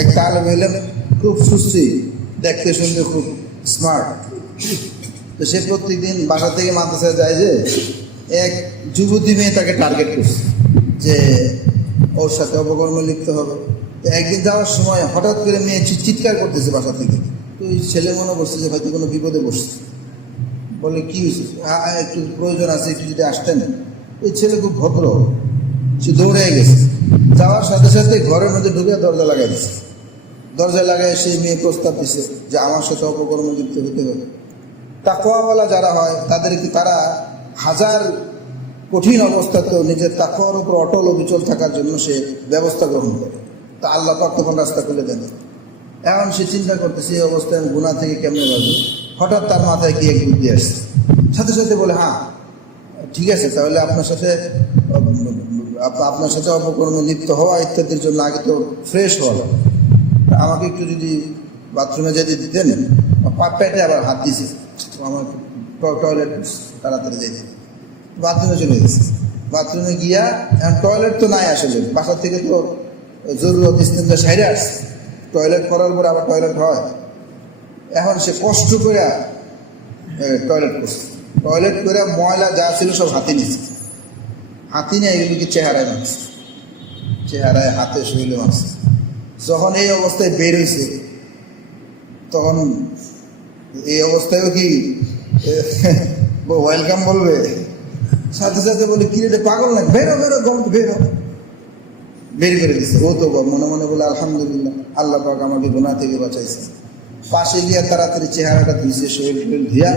এক তালেব এলেম, খুব সুস্থি, দেখতে শুনতে খুব স্মার্ট। তো সে প্রত্যেকদিন বাসা থেকে মাদ্রাসায় যায় যে এক যুবতী মেয়ে তাকে টার্গেট করছে যে ওর সাথে অপকর্মে লিপ্ত হবে। তো একদিন যাওয়ার সময় হঠাৎ করে মেয়ে চিৎকার করতেছে বাসা থেকে। তো ওই ছেলে মনে করছে যে হয়তো কোনো বিপদে বসছে, বলে কি হয়েছে, একটু প্রয়োজন আছে, একটু যদি আসতেন। ওই ছেলে খুব ভদ্র, সে দৌড়ে গেছে, যাওয়ার সাথে সাথে ঘরের মধ্যে ঢুকে দরজা লাগাই দিচ্ছে। দরজা লাগাই সেই মেয়ে প্রস্তাব দিচ্ছে যে আমার সাথে অপকর্মে লিপ্ত হতে হবে। তাকওয়াওয়ালা যারা হয় তাদেরকে তারা হাজার কঠিন অবস্থাতেও নিজের তাকওয়ার উপর অটল অবিচল থাকার জন্য সে ব্যবস্থা গ্রহণ করে। তা আল্লাহ পাক তখন রাস্তা খুলে দেন। এখন সে চিন্তা করতেছে এই অবস্থায় আমি গুনাহ থেকে কেমনে বাঁচব। হঠাৎ তার মাথায় কি এক বুদ্ধি আসছে, সাথে সাথে বলে হ্যাঁ ঠিক আছে, তাহলে আপনার সাথে অপকর্মে লিপ্ত হওয়া ইত্যাদির জন্য আগে তো ফ্রেশ হওয়া লাগবে। আমাকে একটু যদি বাথরুমে যেতে দিতেন। পেটে আবার হাত দিয়েছে, আমার টয়লেট তাড়াতাড়ি যেতে, বাথরুমে চলে গেছে। বাথরুমে গিয়া এখন টয়লেট তো নাই, আসলে বাসা থেকে তো জরুরত ইস্তেঞ্জা সাইডে আসছে, টয়লেট করার পরে আবার টয়লেট হয়। এখন সে কষ্ট করে টয়লেট করছে, টয়লেট করে ময়লা যা ছিল সব হাতে নিয়েছে, হাতি নিয়ে এগুলিকে চেহারায় মারছে, চেহারায় হাতে শরীরে মারছে। যখন এই অবস্থায় বের হয়েছে তখন এই অবস্থায়ও কি ওয়েলকাম বলবে, সাথে সাথে বলে কি রে পাগল না, বেরো বেরো গল্প বেরো, বের করে দিচ্ছে। ও তো মনে মনে বলে আলহামদুলিল্লাহ, আল্লাহ পাক আমাকে গুনাহ থেকে বাঁচাইছে। পাশে গিয়া তাড়াতাড়ি চেহারাটা ধুইছে, শরীর টরীর ধুইয়া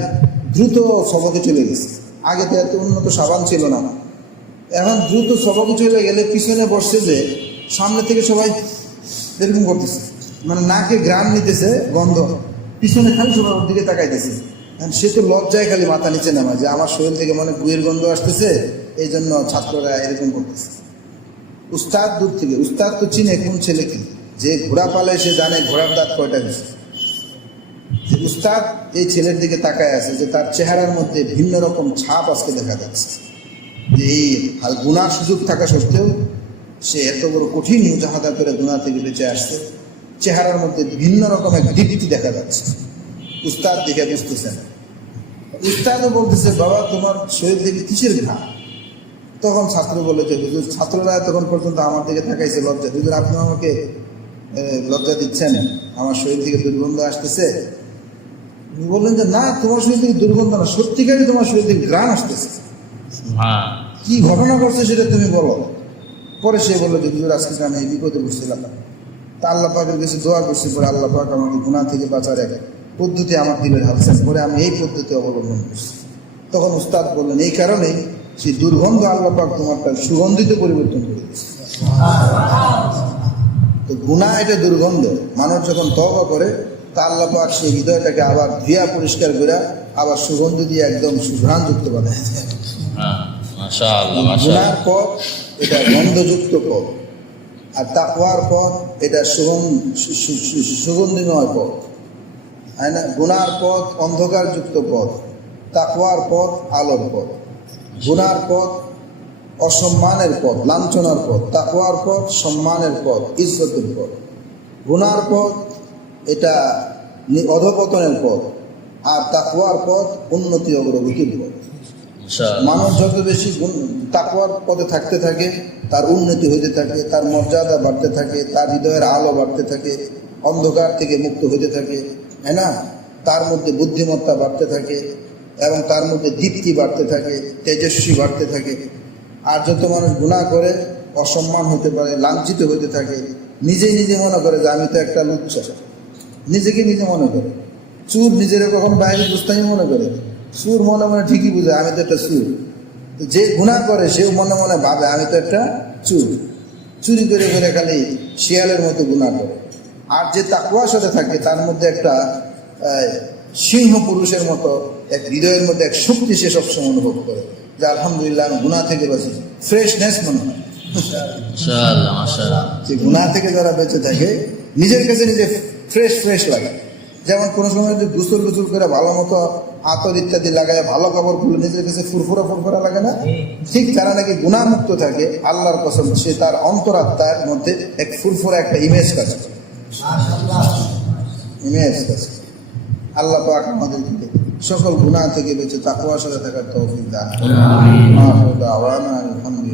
দ্রুত সবকে চলে গেছে। আগে তো এত উন্নত সাবান ছিল না, এখন দ্রুত সবকে চলে গেলে পিছনে বসছে যে সামনে থেকে সবাই এরকম করতেছে, মানে নাকে গ্রাম নিতেছে গন্ধ, পিছনে খালি সবার ওর দিকে তাকাইতেছে। সে তো লজ্জায় খালি মাথা নিচে নামা যে আমার শরীর থেকে মানে গুয়ের গন্ধ আসতেছে, এই জন্য ছাত্ররা এরকম করতেছে। উস্তাদ দূর থেকে, উস্তাদ তো চিনে কোন ছেলে কি, যে ঘোড়া পালে সে জানে ঘোড়ার দাঁত কয়টা গেছে। উস্তাদ এই ছেলের দিকে তাকায় আছে যে তার চেহারার মধ্যে ভিন্ন রকম ছাপ আজকে দেখা যাচ্ছে, যে এই গুনার সুযোগ থাকা সত্ত্বেও সে এত বড় কঠিন মুজাহাদা করে গুনাহ থেকে বেঁচে আসছে। চেহারার মধ্যে ভিন্ন রকম এক দীপ্তি দেখা যাচ্ছে। উস্তাদ দেখে বুঝতেছেন, উস্তাদও বলতেছে বাবা তোমার শরীর থেকে কিসের ঘা। তখন ছাত্র বলে যে হুজুর, ছাত্ররা তখন পর্যন্ত আমার দিকে তাকাইছে লজ্জা, হুজুর আপনি আমাকে লজ্জা দিচ্ছেন, আমার শরীর থেকে দুর্গন্ধ আসতেছে। বললেন যে না, তোমার শরীর থেকে দুর্গন্ধ না, সত্যিকারই তোমার শরীর থেকে ঘ্রাণ আসতেছে। কি ঘটনা ঘটছে সেটা তুমি বলো। পরে সে বললো যে হুজুর আজকে আমি এই বিপদে বসছিলাম, তা আল্লাহ পাকের কাছে দোয়া করছি, পরে আল্লাহ পাক আমাকে গুনাহ থেকে বাঁচার এক পদ্ধতি আমার দিলে ঢালছেন, পরে আমি এই পদ্ধতি অবলম্বন করছি। তখন উস্তাদ বললেন এই কারণেই সেই দুর্গন্ধ আল্লাহ পাক তোমারটা সুগন্ধিত পরিবর্তন করে দিচ্ছে। তো গুনাহ এটা দুর্গন্ধ, মানুষ যখন তওবা করে তা আল্লাহ পাক সেই হৃদয়টাকে আবার ধুয়া পরিষ্কার করে আবার সুগন্ধি দিয়ে একদম সুঘ্রাণযুক্ত বানায়। গুনার পথ এটা গন্ধযুক্ত পথ, আর তাকওয়ার পথ এটা সুগন্ধিময় পথ, তাই না? গুনার পথ অন্ধকারযুক্ত পথ, তাকওয়ার পথ আলোর পথ। গুনার পথ অসম্মানের পথ, লাঞ্ছনার পথ, তাকওয়ার পথ সম্মানের পথ, ইজ্জতের পথ। গুনার পথ এটা অধপতনের পথ, আর তাকওয়ার পথ উন্নতি অগ্রগতির পথ। মানুষ যত বেশি তাকওয়ার পথে থাকতে থাকে তার উন্নতি হইতে থাকে, তার মর্যাদা বাড়তে থাকে, তার হৃদয়ের আলো বাড়তে থাকে, অন্ধকার থেকে মুক্ত হইতে থাকে, তাই না? তার মধ্যে বুদ্ধিমত্তা বাড়তে থাকে এবং তার মধ্যে দীপ্তি বাড়তে থাকে, তেজস্বী বাড়তে থাকে। আর যত মানুষ গুনাহ করে অসম্মান হতে পারে, লাঞ্ছিত হইতে থাকে, নিজেই নিজে মনে করে যে আমি তো একটা লুচ্ছা, নিজেকে নিজে মনে করে। চুর নিজের কখন বাইরে বুঝতেই মনে করে, সুর মনে মনে ঠিকই বুঝে আমি তো একটা সুর। যে গুনাহ করে সেও মনে মনে ভাবে আমি তো একটা চুর, চুরি করে করে খালি শিয়ালের মতো গুনাহ করে। আর যে তাকওয়ার সাথে থাকে তার মধ্যে একটা সিংহ পুরুষের মতো এক হৃদয়ের মধ্যে এক শক্তি সে সবসময় অনুভব করে, যে আলহামদুলিল্লাহ আমি গুনাহ থেকে বাঁচি, ফ্রেশনেস মনে হয়। যে গুনাহ থেকে যারা বেঁচে থাকে নিজের কাছে নিজে ফ্রেশ ফ্রেশ লাগে। যেমন কোনো সময় যদি গোসল গোসল করে ভালো মতো আতর ইত্যাদি লাগায় ভালো কাপড় খুলে নিজের কাছে ফুরফুরা ফুরফুরা লাগে না, ঠিক তারা নাকি গুনাহমুক্ত থাকে। আল্লাহর কসম, সে তার অন্তরাত্মার মধ্যে এক ফুরফুরা একটা ইমেজ কাজ, ইমেজ কাছে আল্লাহ পাক আমাদেরকে সকল গুনাহ থেকে বেঁচে তাকওয়ার সাথে থাকার তৌফিক দান করুন। আমিন।